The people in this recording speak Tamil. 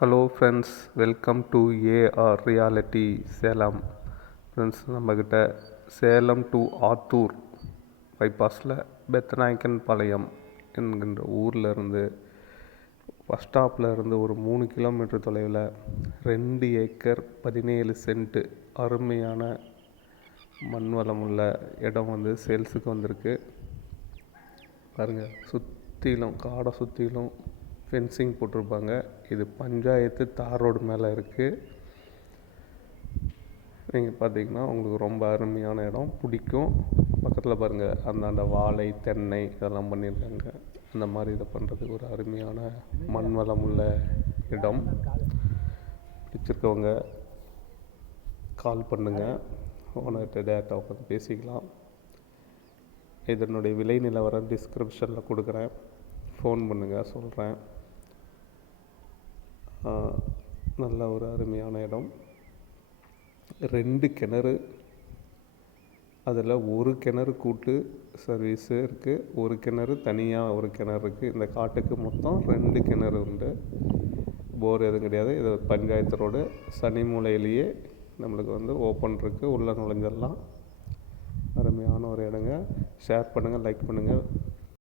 Hello friends, welcome to AR reality Salem. Friends, நம்மக்கிட்ட சேலம் டு ஆத்தூர் பைபாஸில் பெத்தநாயக்கன் பாளையம் என்கின்ற ஊரில் இருந்து பஸ் ஸ்டாப்பில் இருந்து ஒரு 3 கிலோமீட்டர் தொலைவில் 2 ஏக்கர் 17 சென்ட்டு அருமையான மண் வளம் உள்ள இடம் சேல்ஸுக்கு வந்திருக்கு. பாருங்கள், சுற்றிலும் காடை சுற்றிலும் ஃபென்சிங் போட்டிருப்பாங்க. இது பஞ்சாயத்து தார் ரோடு மேலே இருக்குது. நீங்கள் பார்த்தீங்கன்னா உங்களுக்கு ரொம்ப அருமையான இடம் பிடிக்கும். பக்கத்தில் பாருங்கள், அந்தாண்ட வாழை தென்னை இதெல்லாம் பண்ணியிருக்காங்க. இந்த மாதிரி இதை பண்ணுறதுக்கு ஒரு அருமையான மண் வளம் உள்ள இடம். பிடிச்சிருக்கவங்க கால் பண்ணுங்கள், ஓனர்கிட்ட டேரெக்டாக உட்காந்து பேசிக்கலாம். இதனுடைய விலை நிலவரம் டிஸ்கிரிப்ஷனில் கொடுக்குறேன், ஃபோன் பண்ணுங்கள், சொல்கிறேன். நல்ல ஒரு அருமையான இடம். 2 கிணறு, அதில் ஒரு கிணறு கூட்டு சர்வீஸு இருக்குது, ஒரு கிணறு தனியாக ஒரு கிணறு இருக்குது. இந்த காட்டுக்கு மொத்தம் 2 கிணறு உண்டு. போர் எதுவும் கிடையாது. இது பஞ்சாயத்து ரோடு, சனி மூலையிலேயே நம்மளுக்கு ஓப்பன் இருக்குது, உள்ளே நுழைஞ்சிடலாம். அருமையான ஒரு இடங்க. ஷேர் பண்ணுங்கள், லைக் பண்ணுங்கள்.